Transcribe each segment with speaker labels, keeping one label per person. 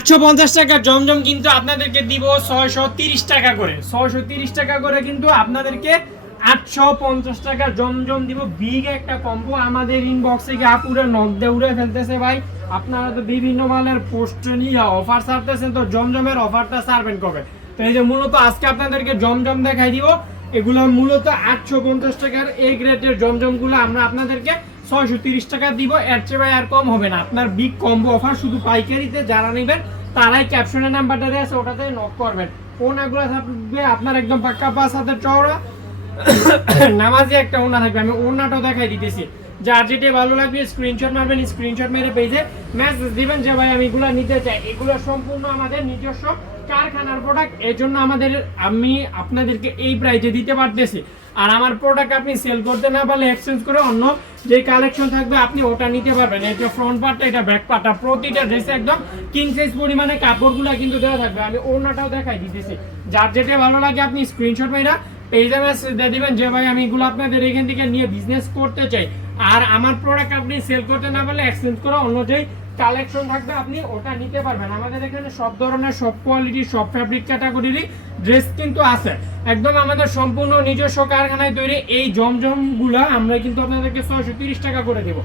Speaker 1: আটশো পঞ্চাশ টাকা জমজম কিন্তু আপনাদেরকে দিব ছয়শো তিরিশ টাকা করে। ছয়শো তিরিশ টাকা করে কিন্তু আপনাদেরকে আটশো পঞ্চাশ টাকা জমজম দিব। বিগ একটা কম্বো আমাদের ইনবক্সে গিয়ে আপুরে নখ উড়ে ফেলতেছে ভাই। আপনারা তো বিভিন্ন মালের পোস্ট নিয়ে অফার ছাড়তেছেন তো জমজমের অফারটা ছাড়বেন কবে? তো এই যে মূলত আজকে আপনাদেরকে জমজম দেখাই দিব। এগুলো মূলত আটশো পঞ্চাশ টাকার এই গ্রেডের জমজমগুলো আমরা আপনাদেরকে ছয়শো তিরিশ টাকা দিব, এর চেয়ে আর কম হবে না। আপনার বিগ কম্বো অফার শুধু পাইকারিতে যারা নেবেন, তারাই ক্যাপশনের নাম্বারটা দিয়ে আছে, ওটাতে নক করবেন। ওনাগুলো থাকবে আপনার একদম পাক্কা পাঁচ হাতের চওড়া। নামাজি একটা ওনা থাকবে, আমি ওনাটাও দেখাই দিতেছি। যার যেটা ভালো লাগবে স্ক্রিনশট মারবেন স্ক্রিনশট মেরে পেজে মেসেজ দিবেন যে, ভাই, আমি এগুলো নিতে চাই। এগুলো সম্পূর্ণ আমাদের নিজস্ব কারখানার প্রোডাক্টের জন্য আমাদের, আমি আপনাদেরকে এই প্রাইজে দিতে পারতেছি। আর আমার প্রোডাক্ট আপনি সেল করতে না পারলে এক্সচেঞ্জ করে অন্য যে কালেকশন থাকবে, আপনি ওটা নিতে পারবেন। এটা ফ্রন্ট পার্টটা এটা ব্যাক পার্টটা প্রতিটা ড্রেসে একদম কিং সাইজ পরিমাণে কাপড়গুলো কিন্তু দেওয়া থাকবে। আমি ওনাটাও দেখাই দিতেছি। যার যেটা ভালো লাগে আপনি স্ক্রিনশট মেরা পেজে মেসেজ দিয়ে দিবেন। যে ভাই, আমি এগুলো আপনাদের এখান থেকে নিয়ে বিজনেস করতে চাই। আর আমার প্রোডাক্ট আপনি সেল করতে না পারলে এক্সচেঞ্জ করে অন্য যেই কালেকশন থাকবে, আপনি ওটা নিতে পারবেন। আমাদের এখানে সব ধরনের, সব কোয়ালিটি সব ফ্যাব্রিক ক্যাটাগরিরই ড্রেস কিন্তু আছে। একদম আমাদের সম্পূর্ণ নিজস্ব কারখানায় তৈরি এই জমজমগুলো আমরা কিন্তু আপনাদেরকে ছয়শো টাকা করে দেবো।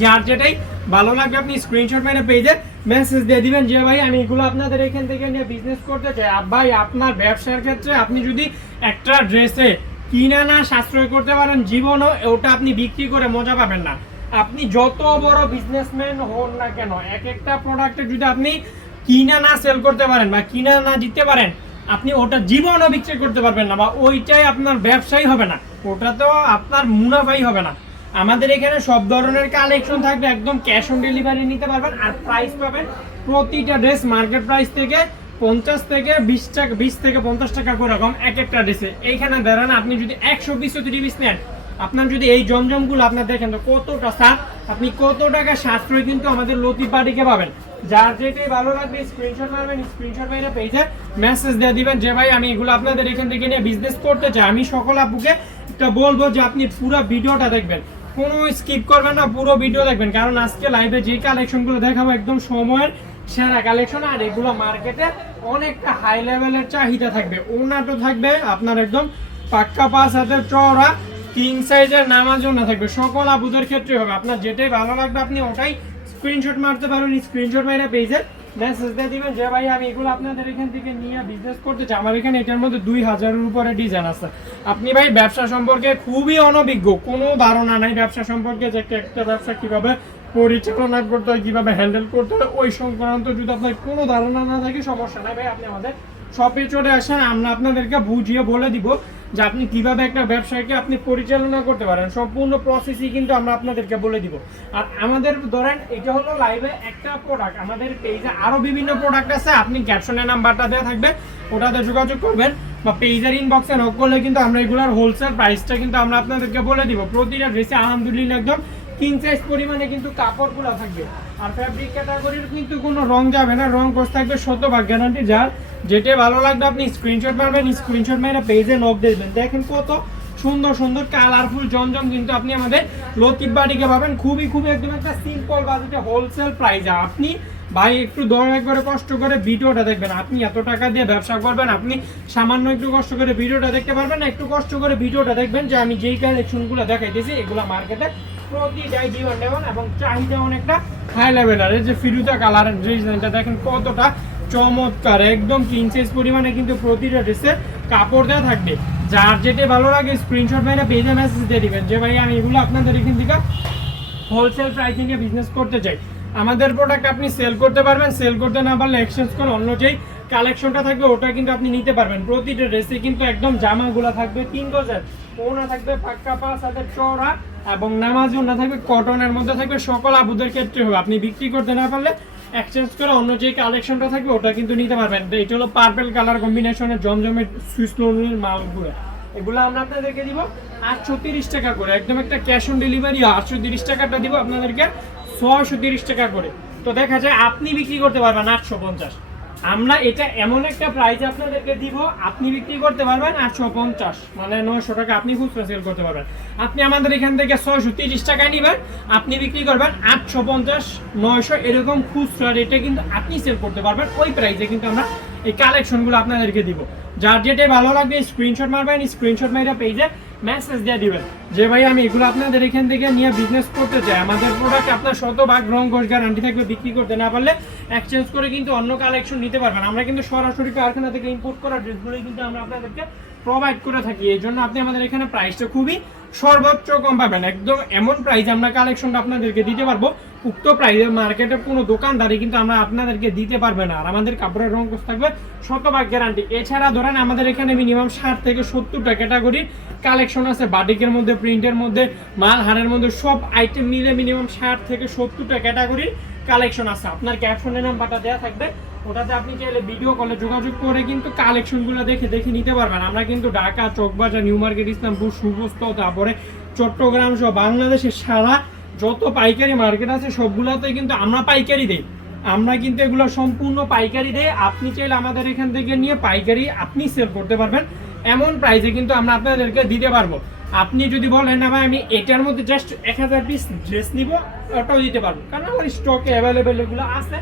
Speaker 1: যার যেটাই ভালো লাগবে, আপনি স্ক্রিনশট মেরে পেজে মেসেজ দিয়ে দিবেন যে, ভাই, আমি এগুলো আপনাদের এখান থেকে নিয়ে বিজনেস করতে চাই। ভাই, আপনার ব্যবসার ক্ষেত্রে আপনি যদি একটা ড্রেসে কিনা না সাশ্রয় করতে পারেন, জীবনও ওটা আপনি বিক্রি করে মজা পাবেন না। আপনি যত বড় বিজনেসম্যান হন না কেন, এক একটা প্রোডাক্টে যদি আপনি কিনা না সেল করতে পারেন বা কিনা না দিতে পারেন, আপনি ওটা জীবনও বিক্রি করতে পারবেন না বা ওইটাই আপনার ব্যবসাই হবে না। ওটা তো আপনার মুনাফাই হবে না। আমাদের এখানে সব ধরনের কালেকশন থাকবে, একদম ক্যাশ অন ডেলিভারি নিতে পারবেন আর প্রাইস পাবেন প্রতিটা ড্রেস মার্কেট প্রাইস থেকে পঞ্চাশ থেকে বিশ টাকা, বিশ থেকে পঞ্চাশ টাকা করে রকম এক একটা ড্রেসে এইখানে দাঁড়ান, আপনি যদি একশো বিশ পিস নেন আপনার যদি এই জমজমগুলো আপনার দেখেন তো কতটা সার আপনি কত টাকা সাশ্রয় কিন্তু আমাদের লতি পার্টিকে পাবেন। যার যেটাই ভালো লাগবে স্ক্রিনশট মারবেন স্ক্রিনশট মেরে পেজে মেসেজ দিয়ে দিবেন যে, ভাই, আমি এগুলো আপনাদের এখান থেকে নিয়ে বিজনেস করতে চাই। আমি সকল আপুকে একটা বলব যে, আপনি পুরো ভিডিওটা দেখবেন। কোনো স্কিপ করবেন না, পুরো ভিডিও দেখবেন। কারণ আজকে লাইভে যে কালেকশনগুলো দেখাবো একদম সময়ের সেরা কালেকশন আর এগুলো মার্কেটে অনেকটা হাই লেভেলের চাহিদা থাকবে। ওনাটো থাকবে আপনার একদম পাক্কা পাঁচ হাতের চওড়া। কিং সাইজের নামার জন্য থাকবে। সকল আপুদের ক্ষেত্রে হবে। আপনার যেটাই ভালো লাগবে, আপনি ওটাই স্ক্রিনশট মারতে পারেন স্ক্রিনশট মেরে পেজে মেসেজ দিয়ে দিবেন যে, ভাই, আমি এগুলো আপনাদের এখান থেকে নিয়ে বিজনেস করতে চাই। আমার এখানে এটার মধ্যে দুই হাজারের উপরে ডিজাইন আছে। আপনি ভাই, ব্যবসা সম্পর্কে খুবই অনভিজ্ঞ। কোনো ধারণা নাই ব্যবসা সম্পর্কে যে একটা একটা ব্যবসা কীভাবে পরিচালনা করতে হয়, কীভাবে হ্যান্ডেল করতে হয়, ওই সংক্রান্ত যদি আপনার কোনো ধারণা না থাকে, সমস্যা নাই ভাই, আপনি আমাদের শপে চলে আসেন, আমরা আপনাদেরকে বুঝিয়ে বলে দিব। যে আপনি কীভাবে একটা ব্যবসাকে আপনি পরিচালনা করতে পারেন, সম্পূর্ণ প্রসেসই কিন্তু আমরা আপনাদেরকে বলে দিব। আর আমাদের ধরেন এটা হলো লাইভে একটা প্রোডাক্ট আমাদের পেজে আরও বিভিন্ন প্রোডাক্ট আছে, আপনি ক্যাপশনের নাম্বারটা দেওয়া থাকবে, ওটাতে যোগাযোগ করবেন বা পেজের ইনবক্সে নক করলে কিন্তু আমরা এগুলোর হোলসেল প্রাইসটা কিন্তু আমরা আপনাদেরকে বলে দিব। প্রতিটা ড্রেসে আলহামদুলিল্লাহ একদম কিং সাইজ পরিমাণে কিন্তু কাপড়গুলো থাকবে। আর ফ্যাব্রিক ক্যাটাগরির কিন্তু কোনো রং যাবে না, রং কোর্স থাকবে শতভাগ গ্যারান্টি যার। যেটা ভালো লাগবে আপনি স্ক্রিনশট মারবেন স্ক্রিনশট মেরে পেজে নক দেবেন। দেখেন কত সুন্দর সুন্দর কালারফুল জমজম কিন্তু আপনি আমাদের লতিফ বাড়িকে পাবেন। খুবই খুবই একদম একটা সিম্পল বাজেটে হোলসেল প্রাইস আপনি ভাই একটু দয়া করে কষ্ট করে ভিডিওটা দেখবেন। আপনি এত টাকা দিয়ে ব্যবসা করবেন, আপনি সামান্য একটু কষ্ট করে ভিডিওটা দেখতে পারবেন না, একটু কষ্ট করে ভিডিওটা দেখবেন যে আমি যেই কালেকশনগুলো দেখাইতেছি, এগুলো মার্কেটে প্রতিটাই এমন এবং অনেকটা হাই এই যে ফিরুজা দেখেন কতটা চমৎকার, একদম পরিমাণে কিন্তু প্রতিটা কাপড় দেওয়া থাকবে। যার ভালো লাগে স্ক্রিনশট পেজে দিবেন যে এগুলো আপনাদের হোলসেল বিজনেস করতে চাই। আমাদের প্রোডাক্ট আপনি সেল করতে পারবেন সেল করতে না পারলে এক্সচেঞ্জ করে অন্য যেই কালেকশনটা থাকবে, ওটা কিন্তু আপনি নিতে পারবেন। প্রতিটা ড্রেসে কিন্তু একদম জামাগুলো থাকবে, তিন গজের। থাকবে, পাক্কা পাঁচ হাতের চওড়া এবং নামাজ ওনা থাকবে, কটনের মধ্যে থাকবে, সকল আবুদের ক্ষেত্রে হবে। আপনি বিক্রি করতে না পারলে এক্সচেঞ্জ করে অন্য যে কালেকশনটা থাকবে, ওটা কিন্তু নিতে পারবেন। এটা হলো পার্পেল কালার কম্বিনেশনের জমজমের সুইস লোনের মালগুলো। এগুলো আমরা আপনাদেরকে দিব আটশো তিরিশ টাকা করে। একদম একটা ক্যাশ অন ডেলিভারি আটশো তিরিশ টাকাটা দিব আপনাদেরকে ছশো তিরিশ টাকা করে। তো দেখা যায় আপনি বিক্রি করতে পারবেন আটশো পঞ্চাশ। আমরা এটা এমন একটা প্রাইসে আপনাদেরকে দিব, আপনি বিক্রি করতে পারবেন আটশো পঞ্চাশ মানে নয়শো টাকা আপনি খুচরা সেল করতে পারবেন। আপনি আমাদের এখান থেকে ছয়শো তিরিশ টাকায় নেবেন, আপনি বিক্রি করবেন আটশো পঞ্চাশ, নয়শো এরকম খুচরা রেটে কিন্তু আপনি সেল করতে পারবেন। ওই প্রাইসে কিন্তু আমরা এই কালেকশনগুলো আপনাদেরকে দিব। যার যেটাই ভালো লাগবে স্ক্রিনশট মারবেন স্ক্রিনশট মাইরা পেজে মেসেজ দিয়ে দিবেন। যে ভাই, আমি এগুলো আপনাদের এখান থেকে নিয়ে বিজনেস করতে চাই। আমাদের প্রোডাক্ট আপনার শতভাগ রং ঘোষ গ্যারান্টি থাকবে বিক্রি করতে। না পারলে এক্সচেঞ্জ করে কিন্তু অন্য কালেকশন নিতে পারবেন। আমরা কিন্তু সরাসরি কারখানা থেকে ইম্পোর্ট করা ড্রেসগুলোই কিন্তু আমরা আপনাদেরকে প্রোভাইড করে থাকি এই জন্য আপনি আমাদের এখানে প্রাইসটা খুবই সর্বোচ্চ কম পাবেন। একদম এমন প্রাইস আমরা কালেকশনটা আপনাদেরকে দিতে পারব। উক্ত প্রাইসে মার্কেটে কোনো দোকানদারি কিন্তু আমরা আপনাদেরকে দিতে পারবে না। আর আমাদের কাপড়ের রং থাকবে শতভাগ গ্যারান্টি এছাড়া ধরেন আমাদের এখানে মিনিমাম ষাট থেকে সত্তরটা ক্যাটাগরির কালেকশন আছে। বাটিকের মধ্যে প্রিন্টের মধ্যে মাল হারের মধ্যে সব আইটেম মিলে মিনিমাম ষাট থেকে সত্তরটা ক্যাটাগরির কালেকশন আছে। আপনার ক্যাপশনের নাম্বারটা দেওয়া থাকবে। ওটাতে আপনি চাইলে ভিডিও কলে যোগাযোগ করে কিন্তু কালেকশনগুলো দেখে দেখে নিতে পারবেন। আমরা কিন্তু ঢাকা, চকবাজার, নিউ মার্কেট, ইসলামপুর, সুবস্ত, তারপরে চট্টগ্রাম সহ বাংলাদেশের সারা যত পাইকারি মার্কেট আছে সবগুলোতে কিন্তু আমরা পাইকারি দিই। আমরা কিন্তু এগুলো সম্পূর্ণ পাইকারি দেই। আপনি চাইলে আমাদের এখান থেকে নিয়ে পাইকারি আপনি সেল করতে পারবেন। এমন প্রাইসে কিন্তু আমরা আপনাদেরকে দিতে পারব। আপনি যদি বলেন, না ভাই, আমি এটার মধ্যে জাস্ট এক হাজার পিস ড্রেস নিব, ওটাও দিতে পারব। কারণ আমার স্টকে অ্যাভেলেবেল এগুলো আছে।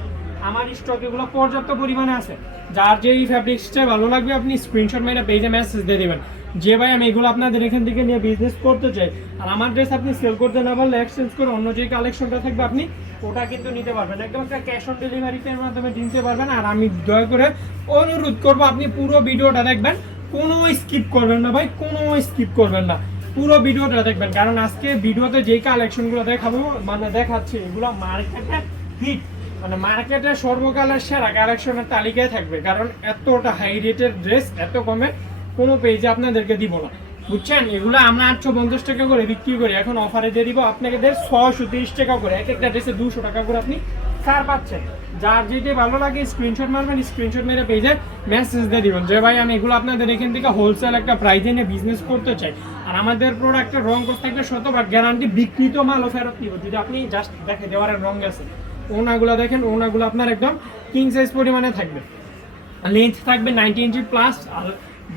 Speaker 1: আমার স্টক এগুলো পর্যাপ্ত পরিমাণে আছে। যার যেই ফ্যাব্রিক্সটা ভালো লাগবে, আপনি স্ক্রিনশট মেরে পেজে মেসেজ দিয়ে দেবেন। যে ভাই, আমি এগুলো আপনাদের এখান থেকে নিয়ে বিজনেস করতে চাই, আর আমার ড্রেস আপনি সেল করতে না পারলে এক্সচেঞ্জ করে অন্য যে কালেকশনটা থাকবে আপনি, ওটা কিন্তু নিতে পারবেন। একদম একটা ক্যাশ অন ডেলিভারিতে মাধ্যমে নিতে পারবেন, আর আমি দয়া করে অনুরোধ করব, আপনি পুরো ভিডিওটা দেখবেন, কোনো স্কিপ করবেন না ভাই, কোনো স্কিপ করবেন না। পুরো ভিডিওটা দেখবেন, কারণ আজকে ভিডিওতে যেই কালেকশনগুলো দেখাবো মানে দেখাচ্ছি, এগুলো মার্কেটে হিট মানে মার্কেটে সর্বকালের সেরা কালেকশনের তালিকায় থাকবে, কারণ এতটা হাই রেটের ড্রেস এত কমে কোনো পেজে আপনাদেরকে দিব না। বুঝছেন? এগুলো আমরা আটশো পঞ্চাশ টাকা করে বিক্রি করি, এখন অফারে দিয়ে দিব আপনাকে ছয়শো তিরিশ টাকা করে, এক একটা ড্রেসে দুশো টাকা করে আপনি ছাড় পাচ্ছেন। যার যেটি ভালো লাগে স্ক্রিনশট মারবেন স্ক্রিনশট মেরে পেজে মেসেজ দিয়ে দিবেন যে, ভাই, আমি এগুলো আপনাদের এখান থেকে হোলসেল একটা প্রাইজে নিয়ে বিজনেস করতে চাই। আর আমাদের প্রোডাক্টের রং কোর্স থাকলে শতভাগ গ্যারান্টি বিকৃত মালও ফেরত নিব। যদি আপনি জাস্ট দেখে দেওয়ার রং গেছে ওনাগুলো দেখেন ওনাগুলো আপনার একদম কিং সাইজ পরিমাণে থাকবে। লেন্থ থাকবে নাইনটি ইঞ্চি প্লাস আর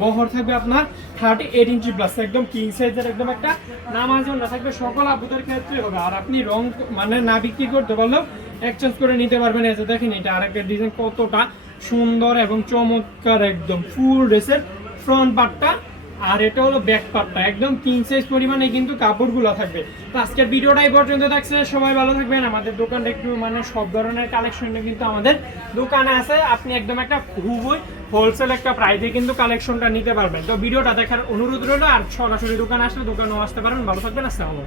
Speaker 1: বহর থাকবে আপনার থার্টি এইট ইঞ্চি প্লাস একদম কিং সাইজের একদম একটা নামাজ না থাকবে। সকল আপুদের ক্ষেত্রে হবে। আর আপনি রং মানে না বিক্রি করতে পারলেও এক্সচেঞ্জ করে নিতে পারবেন। যে দেখেন, এটা আরেকটা ডিজাইন কতটা সুন্দর এবং চমৎকার, একদম ফুল ড্রেসের ফ্রন্ট পার্টটা আর এটা হলো ব্যাক পার্টটা একদম তিন সাইজ পরিমাণে কিন্তু কাপড়গুলো থাকবে। তো আজকের ভিডিওটাই পর্যন্ত থাকছে। সবাই ভালো থাকবেন। আমাদের দোকানটা একটু মানে সব ধরনের কালেকশন কিন্তু আমাদের দোকানে আছে। আপনি একদম একটা খুবই হোলসেল একটা প্রাইসে কিন্তু কালেকশনটা নিতে পারবেন। তো ভিডিওটা দেখার অনুরোধ রইল। আর সরাসরি দোকানে আসলে দোকানেও আসতে পারবেন। ভালো থাকবেন। আসসালামু